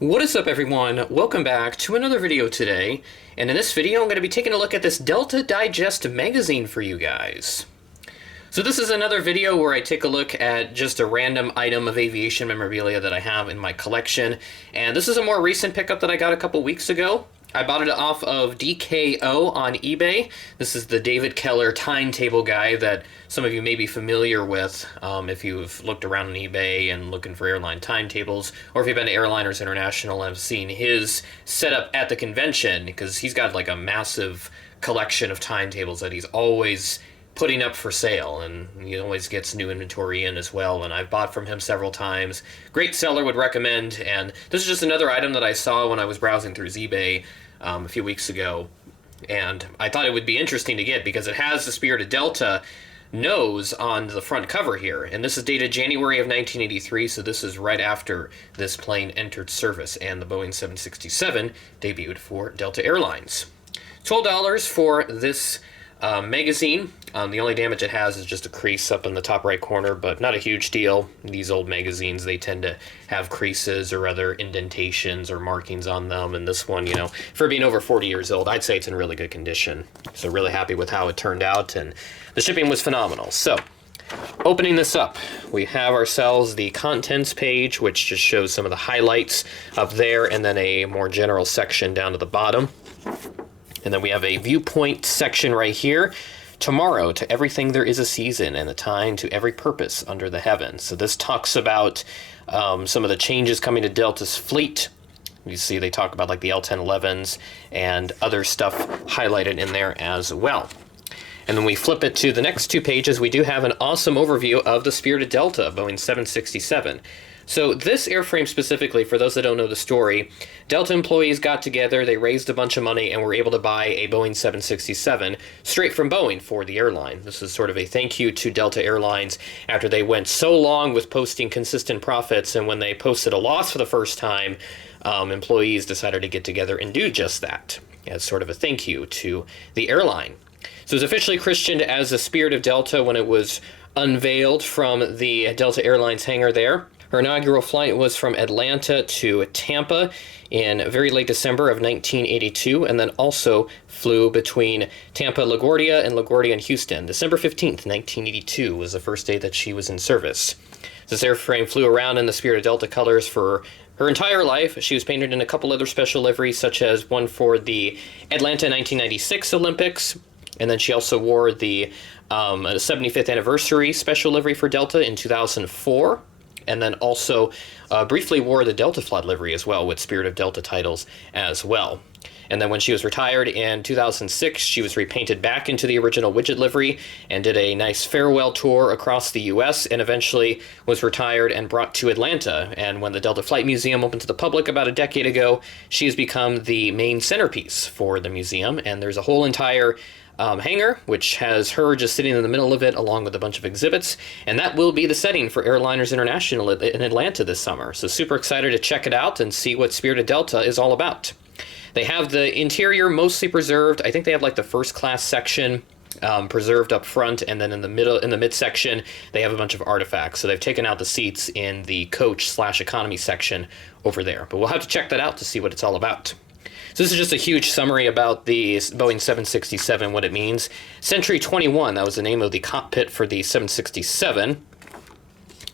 What is up, everyone? Welcome back to another video today, and in this video I'm going to be taking a look at this Delta Digest magazine for you guys. So this is another video where I take a look at just a random item of aviation memorabilia that I have in my collection, and this is a more recent pickup that I got a couple weeks ago. I bought it off of DKO on eBay. This is the David Keller timetable guy that some of you may be familiar with if you've looked around on eBay and looking for airline timetables, or if you've been to Airliners International and have seen his setup at the convention, because he's got like a massive collection of timetables that he's always putting up for sale, and he always gets new inventory in as well, and I've bought from him several times. Great seller, would recommend, and this is just another item that I saw when I was browsing through eBay a few weeks ago, and I thought it would be interesting to get because it has the Spirit of Delta nose on the front cover here, and this is dated January of 1983, so this is right after this plane entered service and the Boeing 767 debuted for Delta Airlines. $12 for this magazine. The only damage it has is just a crease up in the top right corner, but not a huge deal. These old magazines, they tend to have creases or other indentations or markings on them, and this one, you know, for being over 40 years old, I'd say it's in really good condition. So really happy with how it turned out, and the shipping was phenomenal. So opening this up, we have ourselves the contents page, which just shows some of the highlights up there, and then a more general section down to the bottom. And then we have a viewpoint section right here. Tomorrow, to everything there is a season, and a time to every purpose under the heavens. So this talks about some of the changes coming to Delta's fleet. You see they talk about like the L-1011s and other stuff highlighted in there as well. And then we flip it to the next two pages. We do have an awesome overview of the Spirit of Delta, Boeing 767. So this airframe specifically, for those that don't know the story, Delta employees got together, they raised a bunch of money, and were able to buy a Boeing 767 straight from Boeing for the airline. This is sort of a thank you to Delta Airlines after they went so long with posting consistent profits, and when they posted a loss for the first time, employees decided to get together and do just that, as sort of a thank you to the airline. So it was officially christened as the Spirit of Delta when it was unveiled from the Delta Airlines hangar there. Her inaugural flight was from Atlanta to Tampa in very late December of 1982, and then also flew between Tampa, LaGuardia, and LaGuardia and Houston. December 15th, 1982 was the first day that she was in service. This airframe flew around in the Spirit of Delta colors for her entire life. She was painted in a couple other special liveries, such as one for the Atlanta 1996 Olympics, and then she also wore the 75th anniversary special livery for Delta in 2004. And then also briefly wore the Delta Flood livery as well, with Spirit of Delta titles as well. And then when she was retired in 2006, she was repainted back into the original widget livery and did a nice farewell tour across the U.S. and eventually was retired and brought to Atlanta. And when the Delta Flight Museum opened to the public about a decade ago, she has become the main centerpiece for the museum, and there's a whole entire hangar, which has her just sitting in the middle of it along with a bunch of exhibits, and that will be the setting for Airliners International in Atlanta this summer. So super excited to check it out and see what Spirit of Delta is all about. They have the interior mostly preserved. I think they have like the first class section preserved up front, and then in the midsection they have a bunch of artifacts. So they've taken out the seats in the coach/economy section over there, but we'll have to check that out to see what it's all about. So this is just a huge summary about the Boeing 767, what it means. Century 21, that was the name of the cockpit for the 767.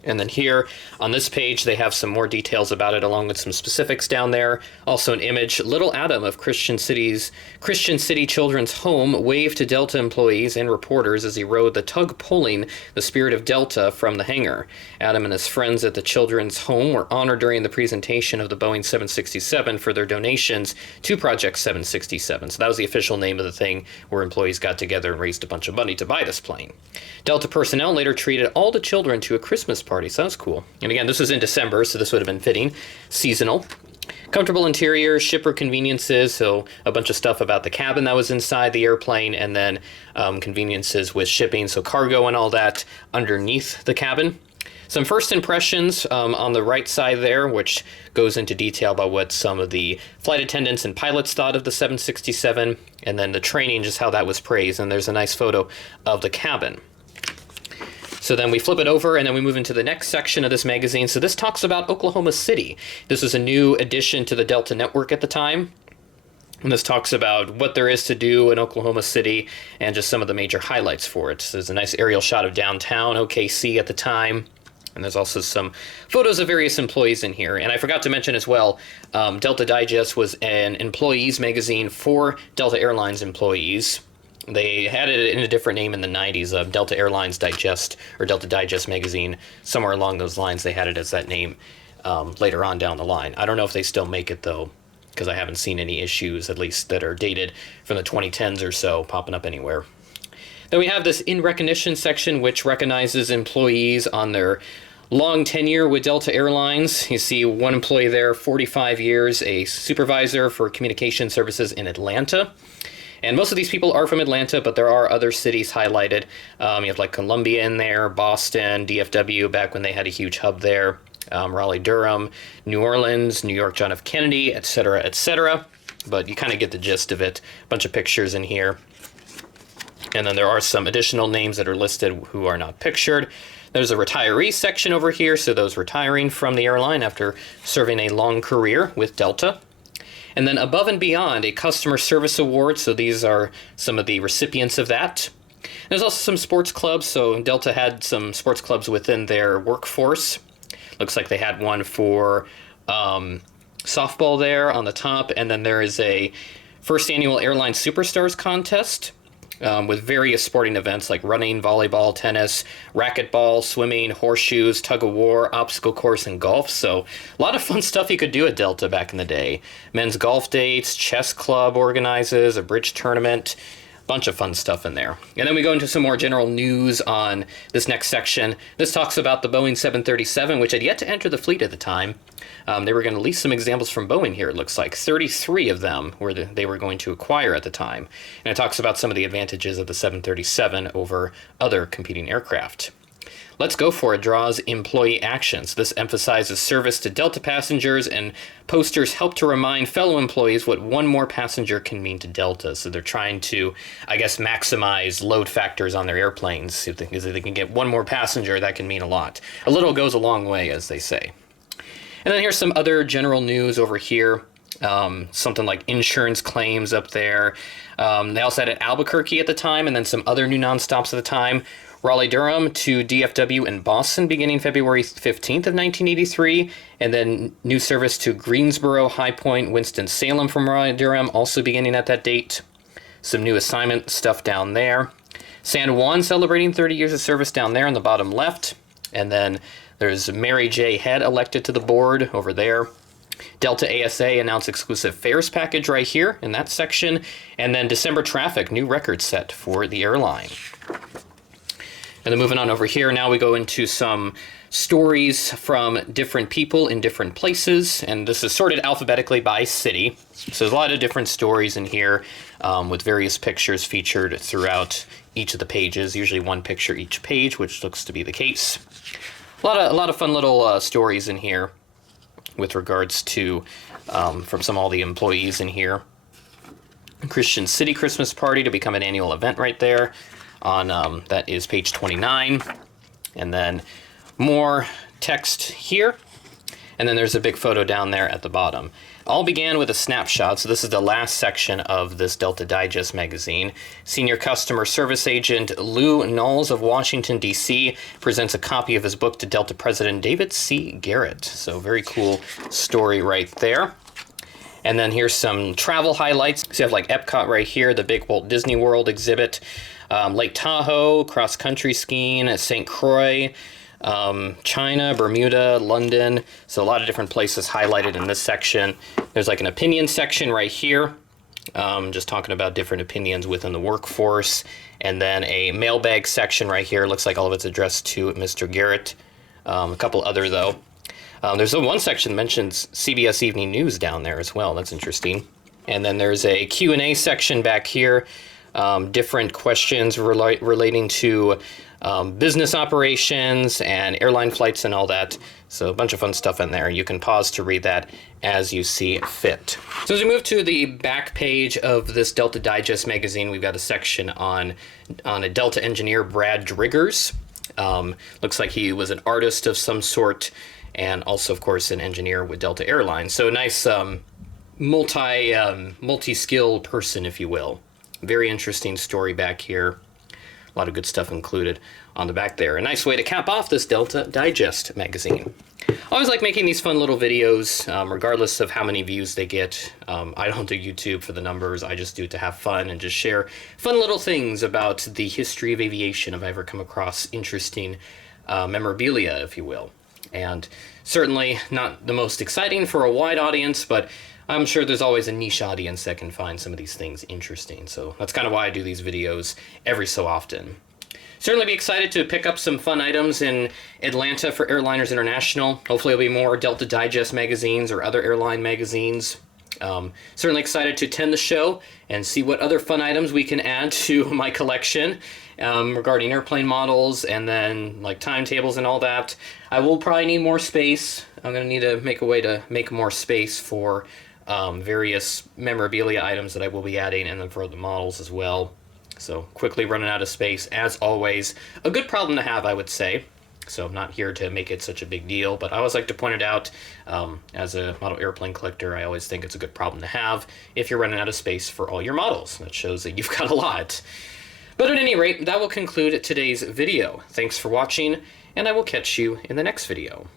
And then here on this page, they have some more details about it, along with some specifics down there. Also an image, little Adam of Christian City Children's Home waved to Delta employees and reporters as he rode the tug pulling the Spirit of Delta from the hangar. Adam and his friends at the Children's Home were honored during the presentation of the Boeing 767 for their donations to Project 767. So that was the official name of the thing, where employees got together and raised a bunch of money to buy this plane. Delta personnel later treated all the children to a Christmas party, so that's cool. And again, this was in December, so this would have been fitting. Seasonal. Comfortable interior, shipper conveniences, so a bunch of stuff about the cabin that was inside the airplane, and then conveniences with shipping, so cargo and all that underneath the cabin. Some first impressions on the right side there, which goes into detail about what some of the flight attendants and pilots thought of the 767, and then the training, just how that was praised, and there's a nice photo of the cabin. So then we flip it over and then we move into the next section of this magazine. So this talks about Oklahoma City. This was a new addition to the Delta network at the time. And this talks about what there is to do in Oklahoma City and just some of the major highlights for it. So there's a nice aerial shot of downtown OKC at the time. And there's also some photos of various employees in here. And I forgot to mention as well, Delta Digest was an employees magazine for Delta Airlines employees. They had it in a different name in the 90s, Delta Airlines Digest, or Delta Digest magazine. Somewhere along those lines, they had it as that name later on down the line. I don't know if they still make it, though, because I haven't seen any issues, at least that are dated from the 2010s or so, popping up anywhere. Then we have this in recognition section, which recognizes employees on their long tenure with Delta Airlines. You see one employee there, 45 years, a supervisor for communication services in Atlanta. And most of these people are from Atlanta, but there are other cities highlighted. You have like Columbia in there, Boston, DFW, back when they had a huge hub there, Raleigh-Durham, New Orleans, New York John F. Kennedy, etc., etc. But you kind of get the gist of it. A bunch of pictures in here. And then there are some additional names that are listed who are not pictured. There's a retiree section over here, so those retiring from the airline after serving a long career with Delta. And then above and beyond, a customer service award, so these are some of the recipients of that. There's also some sports clubs, so Delta had some sports clubs within their workforce. Looks like they had one for softball there on the top, and then there is a first annual Airline Superstars contest with various sporting events like running, volleyball, tennis, racquetball, swimming, horseshoes, tug of war, obstacle course, and golf. So a lot of fun stuff you could do at Delta back in the day. Men's golf dates, chess club organizes, a bridge tournament, bunch of fun stuff in there. And then we go into some more general news on this next section. This talks about the Boeing 737, which had yet to enter the fleet at the time. They were going to lease some examples from Boeing here, it looks like. 33 of them they were going to acquire at the time. And it talks about some of the advantages of the 737 over other competing aircraft. Let's Go For It draws employee actions. This emphasizes service to Delta passengers, and posters help to remind fellow employees what one more passenger can mean to Delta. So they're trying to, I guess, maximize load factors on their airplanes. If they can get one more passenger, that can mean a lot. A little goes a long way, as they say. And then here's some other general news over here. Something like insurance claims up there. They also had it at Albuquerque at the time, and then some other new nonstops at the time. Raleigh-Durham to DFW and Boston beginning February 15th of 1983, and then new service to Greensboro, High Point, Winston-Salem from Raleigh-Durham also beginning at that date. Some new assignment stuff down there. San Juan celebrating 30 years of service down there on the bottom left, and then there's Mary J. Head elected to the board over there. Delta ASA announced exclusive fares package right here in that section. And then December traffic, new record set for the airline. And then moving on over here, now we go into some stories from different people in different places. And this is sorted alphabetically by city. So there's a lot of different stories in here with various pictures featured throughout each of the pages. Usually one picture each page, which looks to be the case. A lot of fun little stories in here with regards to from all the employees in here. Christian City Christmas Party to become an annual event right there on that is page 29. And then more text here. And then there's a big photo down there at the bottom. All began with a snapshot, so this is the last section of this Delta Digest magazine. Senior Customer Service Agent Lou Knowles of Washington, D.C. presents a copy of his book to Delta President David C. Garrett. So very cool story right there. And then here's some travel highlights. So you have like Epcot right here, the big Walt Disney World exhibit, Lake Tahoe, cross-country skiing, St. Croix, China, Bermuda, London. So a lot of different places highlighted in this section. There's like an opinion section right here, just talking about different opinions within the workforce. And then a mailbag section right here. Looks like all of it's addressed to Mr. Garrett. A couple other, though. There's one section that mentions CBS Evening News down there as well. That's interesting. And then there's a Q&A section back here. Different questions relating to business operations and airline flights and all that. So a bunch of fun stuff in there. You can pause to read that as you see fit. So as we move to the back page of this Delta Digest magazine, we've got a section on a Delta engineer, Brad Driggers. Looks like he was an artist of some sort, and also, of course, an engineer with Delta Airlines. So a nice multi-skill person, if you will. Very interesting story back here. A lot of good stuff included on the back there. A nice way to cap off this Delta Digest magazine. I always like making these fun little videos, regardless of how many views they get. I don't do YouTube for the numbers. I just do it to have fun and just share fun little things about the history of aviation if I ever come across interesting memorabilia, if you will. And certainly not the most exciting for a wide audience, but I'm sure there's always a niche audience that can find some of these things interesting. So that's kind of why I do these videos every so often. Certainly be excited to pick up some fun items in Atlanta for Airliners International. Hopefully there'll be more Delta Digest magazines or other airline magazines. Certainly excited to attend the show and see what other fun items we can add to my collection regarding airplane models and then like timetables and all that. I will probably need more space. I'm going to need to make a way to make more space for various memorabilia items that I will be adding, and then for the models as well. So quickly running out of space, as always. A good problem to have, I would say. So I'm not here to make it such a big deal, but I always like to point it out. As a model airplane collector, I always think it's a good problem to have if you're running out of space for all your models. That shows that you've got a lot. But at any rate, that will conclude today's video. Thanks for watching, and I will catch you in the next video.